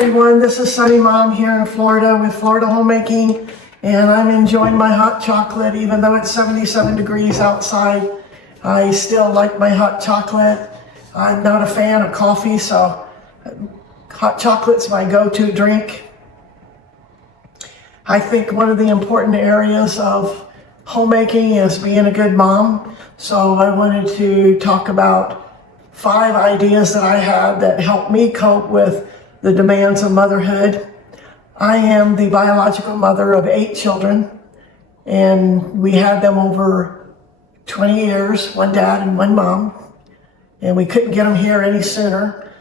everyone, this is Sunny Mom here in Florida with Florida Homemaking, and I'm enjoying my hot chocolate even though it's 77 degrees outside. I still like my hot chocolate. I'm not a fan of coffee, so hot chocolate's my go-to drink. I think one of the important areas of homemaking is being a good mom, so I wanted to talk about 5 ideas that I have that help me cope with the demands of motherhood. I am the biological mother of 8 children, and we had them over 20 years, one dad and one mom, and we couldn't get them here any sooner.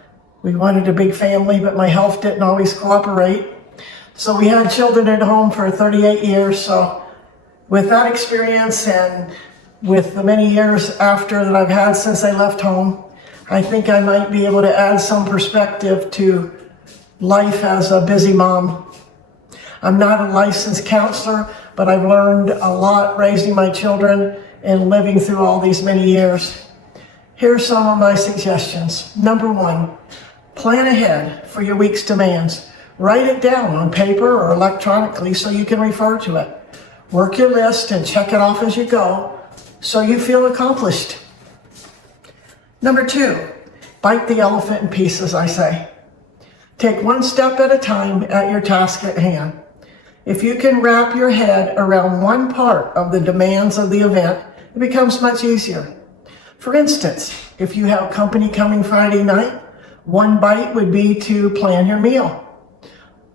We wanted a big family, but my health didn't always cooperate. So we had children at home for 38 years. So with that experience and with the many years after that I've had since I left home, I think I might be able to add some perspective to life as a busy mom. I'm not a licensed counselor, but I've learned a lot raising my children and living through all these many years. Here's some of my suggestions. Number 1, plan ahead for your week's demands. Write it down on paper or electronically so you can refer to it. Work your list and check it off as you go so you feel accomplished. Number 2, bite the elephant in pieces, I say. Take one step at a time at your task at hand. If you can wrap your head around one part of the demands of the event, it becomes much easier. For instance, if you have company coming Friday night, one bite would be to plan your meal.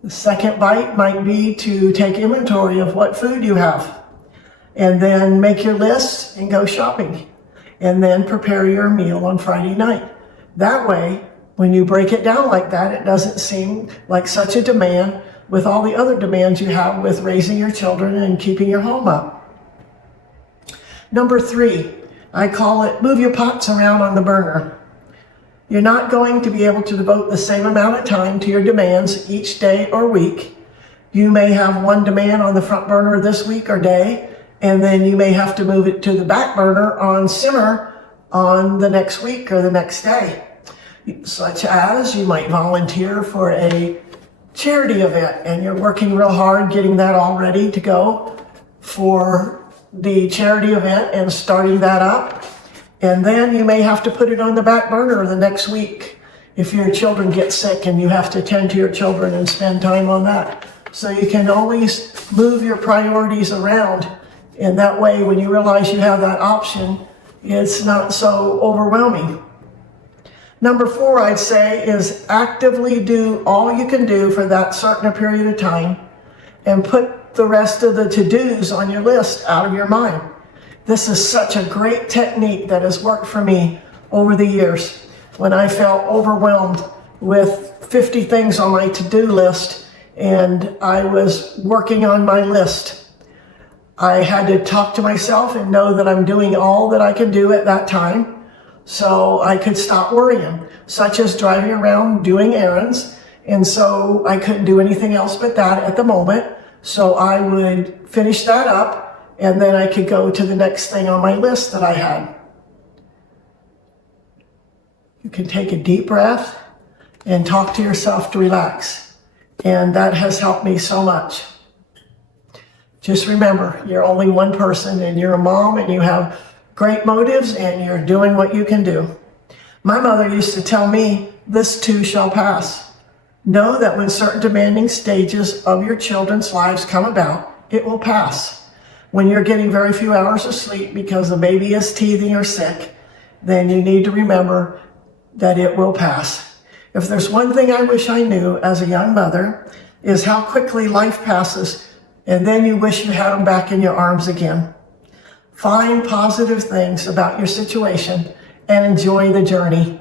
The second bite might be to take inventory of what food you have, and then make your list and go shopping, and then prepare your meal on Friday night. That way, when you break it down like that, it doesn't seem like such a demand with all the other demands you have with raising your children and keeping your home up. Number 3, I call it move your pots around on the burner. You're not going to be able to devote the same amount of time to your demands each day or week. You may have one demand on the front burner this week or day, and then you may have to move it to the back burner on simmer on the next week or the next day. Such as you might volunteer for a charity event and you're working real hard getting that all ready to go for the charity event and starting that up. And then you may have to put it on the back burner the next week if your children get sick and you have to tend to your children and spend time on that. So you can always move your priorities around, and that way when you realize you have that option, it's not so overwhelming. Number 4, I'd say, is actively do all you can do for that certain period of time and put the rest of the to-dos on your list out of your mind. This is such a great technique that has worked for me over the years. When I felt overwhelmed with 50 things on my to-do list and I was working on my list, I had to talk to myself and know that I'm doing all that I can do at that time so I could stop worrying, such as driving around doing errands. And so I couldn't do anything else but that at the moment. So I would finish that up, and then I could go to the next thing on my list that I had. You can take a deep breath and talk to yourself to relax. And that has helped me so much. Just remember, you're only one person, and you're a mom, and you have great motives, and you're doing what you can do. My mother used to tell me, this too shall pass. Know that when certain demanding stages of your children's lives come about, it will pass. When you're getting very few hours of sleep because the baby is teething or sick, then you need to remember that it will pass. If there's one thing I wish I knew as a young mother, is how quickly life passes, and then you wish you had them back in your arms again. Find positive things about your situation and enjoy the journey.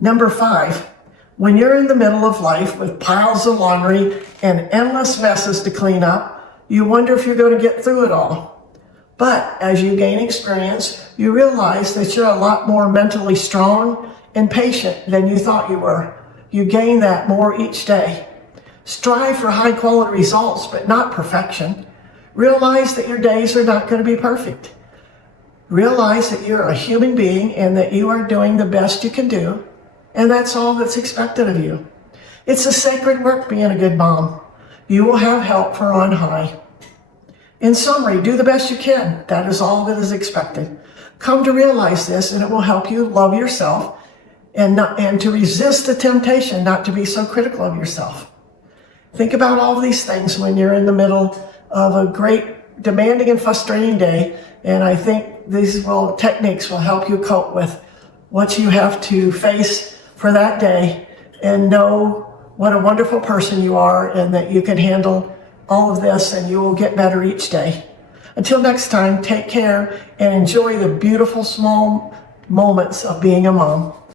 Number 5, when you're in the middle of life with piles of laundry and endless messes to clean up, you wonder if you're going to get through it all. But as you gain experience, you realize that you're a lot more mentally strong and patient than you thought you were. You gain that more each day. Strive for high quality results, but not perfection. Realize that your days are not going to be perfect. Realize that you're a human being and that you are doing the best you can do, and that's all that's expected of you. It's a sacred work being a good mom. You will have help from on high. In summary, do the best you can. That is all that is expected. Come to realize this, and it will help you love yourself and to resist the temptation not to be so critical of yourself. Think about all these things when you're in the middle of a great, demanding and frustrating day, and I think these techniques will help you cope with what you have to face for that day, and know what a wonderful person you are and that you can handle all of this and you will get better each day. Until next time, take care and enjoy the beautiful small moments of being a mom.